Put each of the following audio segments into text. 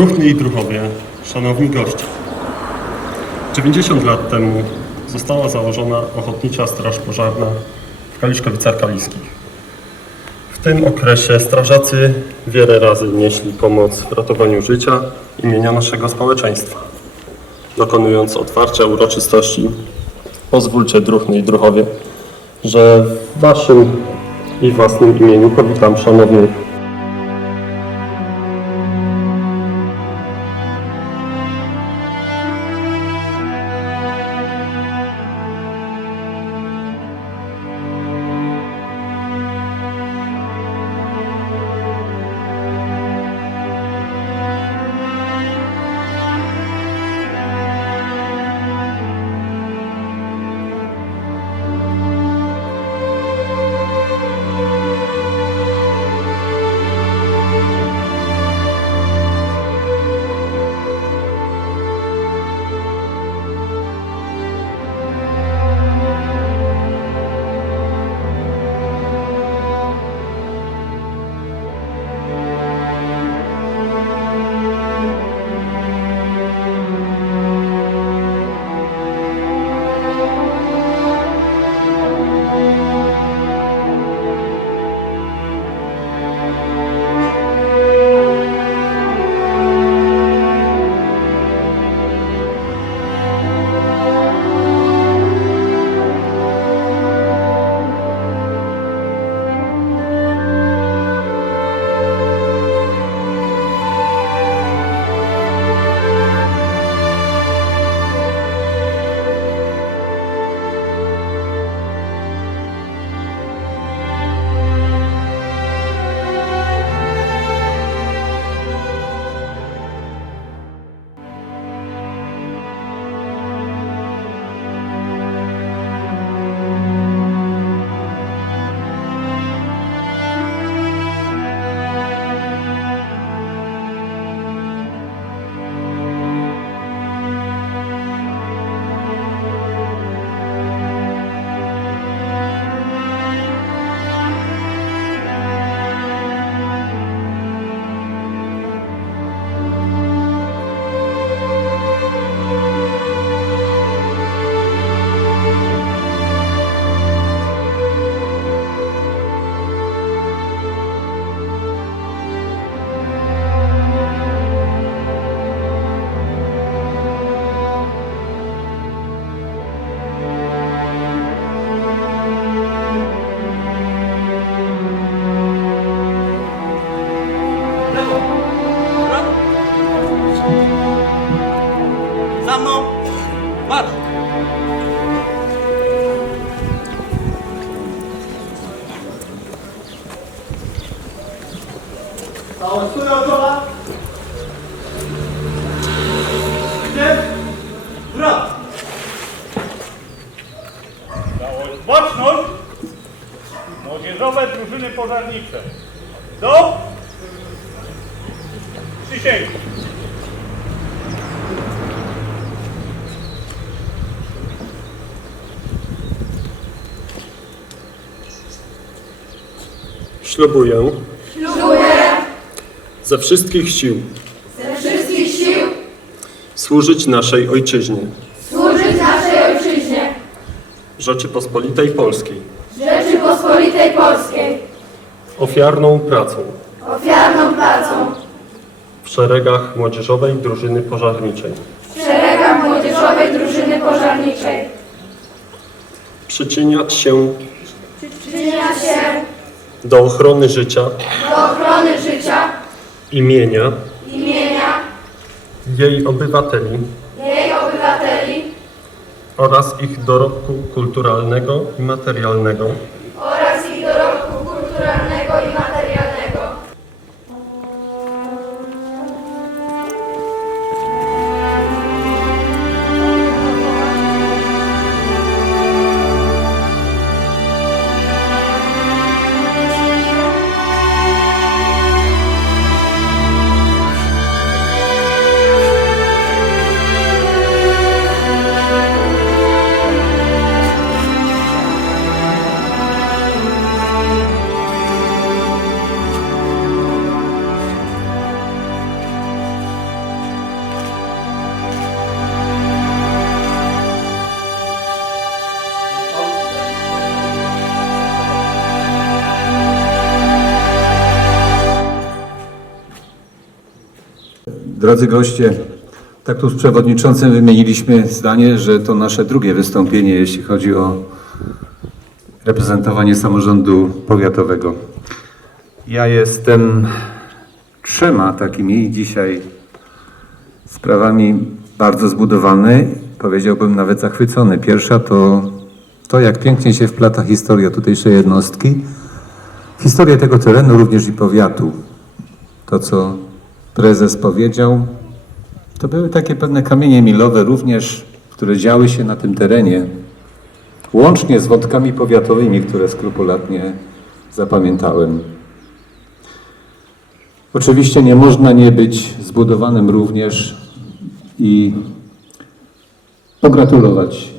Druhny i druhowie, szanowni goście. 90 lat temu została założona Ochotnicza Straż Pożarna w Kaliszkowicach Kaliskich. W tym okresie strażacy wiele razy nieśli pomoc w ratowaniu życia i mienia naszego społeczeństwa. Dokonując otwarcia uroczystości, pozwólcie druhny i druhowie, że w waszym i własnym imieniu powitam szanownych baczność. Młodzieżowe drużyny pożarnicze. Do przysięgi. Ślubuję Ślubuję ze wszystkich sił ze wszystkich sił służyć naszej ojczyźnie, służyć naszej ojczyźnie, Rzeczypospolitej Polskiej, Rzeczypospolitej Polskiej, ofiarną pracą. Ofiarną pracą. W szeregach młodzieżowej drużyny pożarniczej, w szeregach młodzieżowej drużyny pożarniczej. przyczyniać się Przyczynia się do ochrony życia, do ochrony życia, imienia imienia jej obywateli. jej obywateli oraz ich dorobku kulturalnego i materialnego Drodzy goście, tak tu z przewodniczącym wymieniliśmy zdanie, że to nasze drugie wystąpienie, jeśli chodzi o reprezentowanie samorządu powiatowego. Ja jestem trzema takimi dzisiaj sprawami bardzo zbudowany, powiedziałbym nawet zachwycony. Pierwsza to to, jak pięknie się wplata historia tutejszej jednostki, historię tego terenu, również i powiatu. To, co prezes powiedział, to były takie pewne kamienie milowe również, które działy się na tym terenie, łącznie z wątkami powiatowymi, które skrupulatnie zapamiętałem. Oczywiście nie można nie być zbudowanym również i pogratulować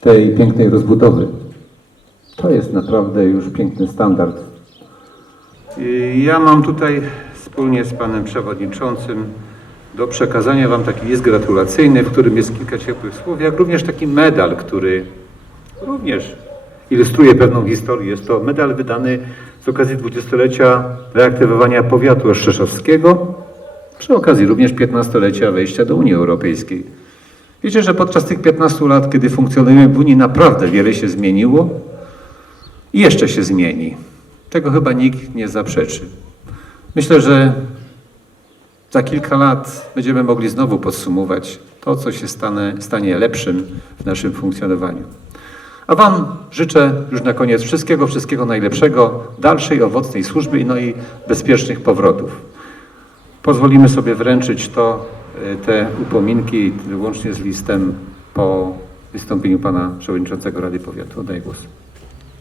tej pięknej rozbudowy. To jest naprawdę już piękny standard. Ja mam tutaj wspólnie z panem przewodniczącym do przekazania wam taki list gratulacyjny, w którym jest kilka ciepłych słów, jak również taki medal, który również ilustruje pewną historię. Jest to medal wydany z okazji dwudziestolecia reaktywowania powiatu oszczeszowskiego, przy okazji również 15-lecia wejścia do Unii Europejskiej. Wiecie, że podczas tych 15 lat, kiedy funkcjonujemy w Unii, naprawdę wiele się zmieniło i jeszcze się zmieni. Tego chyba nikt nie zaprzeczy. Myślę, że za kilka lat będziemy mogli znowu podsumować to, co się stanie, stanie lepszym w naszym funkcjonowaniu. A Wam życzę już na koniec wszystkiego, wszystkiego najlepszego, dalszej owocnej służby no i bezpiecznych powrotów. Pozwolimy sobie wręczyć to, y, te upominki wyłącznie z listem po wystąpieniu Pana Przewodniczącego Rady Powiatu. Oddaję głos.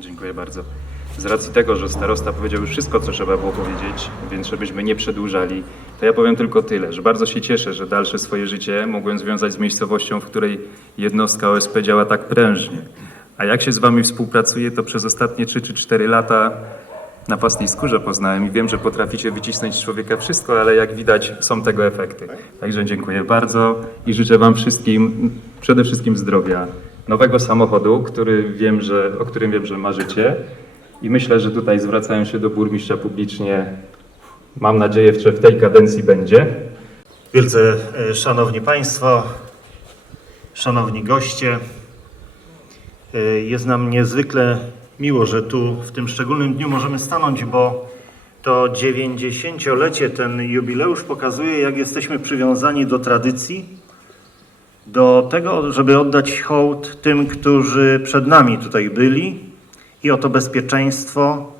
Dziękuję bardzo. Z racji tego, że starosta powiedział już wszystko, co trzeba było powiedzieć, więc żebyśmy nie przedłużali, to ja powiem tylko tyle, że bardzo się cieszę, że dalsze swoje życie mogłem związać z miejscowością, w której jednostka OSP działa tak prężnie. A jak się z Wami współpracuje, to przez ostatnie 3 czy 4 lata na własnej skórze poznałem i wiem, że potraficie wycisnąć z człowieka wszystko, ale jak widać są tego efekty. Także dziękuję bardzo i życzę Wam wszystkim przede wszystkim zdrowia, nowego samochodu, który wiem, że, o którym wiem, że marzycie i myślę, że tutaj zwracają się do burmistrza publicznie. Mam nadzieję, że w tej kadencji będzie. Wielce e, Szanowni Państwo, Szanowni goście, e, jest nam niezwykle miło, że tu w tym szczególnym dniu możemy stanąć, bo to 90-lecie, ten jubileusz pokazuje, jak jesteśmy przywiązani do tradycji, do tego, żeby oddać hołd tym, którzy przed nami tutaj byli i o to bezpieczeństwo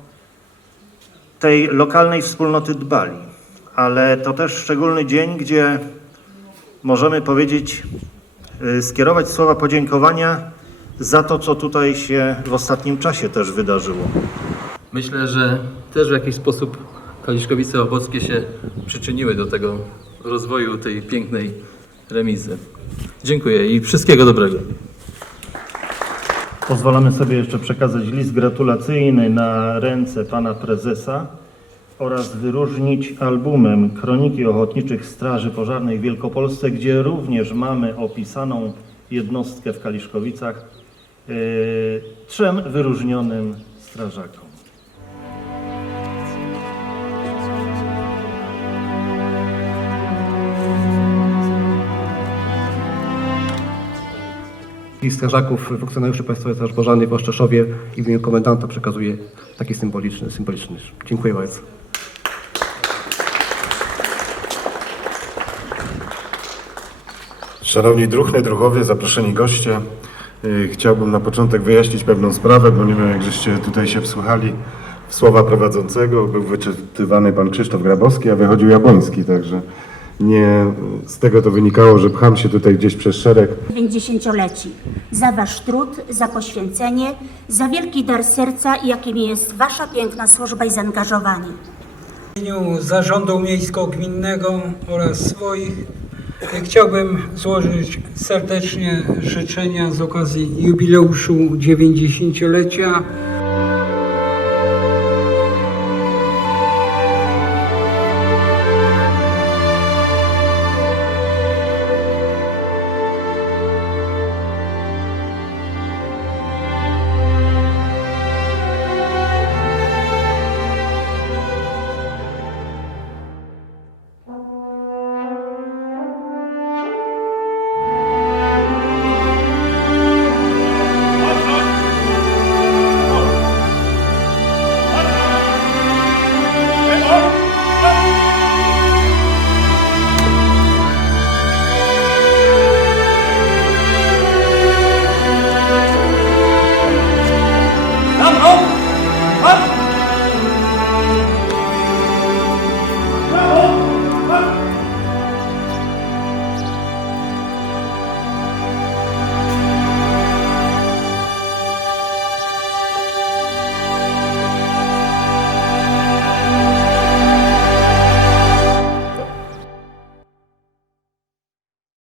tej lokalnej wspólnoty dbali. Ale to też szczególny dzień, gdzie możemy powiedzieć, y, skierować słowa podziękowania za to, co tutaj się w ostatnim czasie też wydarzyło. Myślę, że też w jakiś sposób Kaliszkowice Obockie się przyczyniły do tego rozwoju tej pięknej remizy. Dziękuję i wszystkiego dobrego. Pozwalamy sobie jeszcze przekazać list gratulacyjny na ręce pana prezesa oraz wyróżnić albumem Kroniki Ochotniczych Straży Pożarnej w Wielkopolsce, gdzie również mamy opisaną jednostkę w Kaliszkowicach yy, trzem wyróżnionym strażakom. I strażaków, funkcjonariuszy Państwowej Straży Pożarnej w Oszczeszowie i w imieniu komendanta przekazuję taki symboliczny, symboliczny. Dziękuję bardzo. Szanowni druhny, druhowie, zaproszeni goście, yy, chciałbym na początek wyjaśnić pewną sprawę, bo nie wiem, jak żeście tutaj się wsłuchali w słowa prowadzącego. Był wyczytywany pan Krzysztof Grabowski, a wychodził Jabłoński, także nie z tego to wynikało, że pcham się tutaj gdzieś przez szereg. 90-leci. Za Wasz trud, za poświęcenie, za wielki dar serca, jakim jest Wasza piękna służba i zaangażowanie. W imieniu Zarządu Miejsko-Gminnego oraz swoich chciałbym złożyć serdecznie życzenia z okazji jubileuszu 90-lecia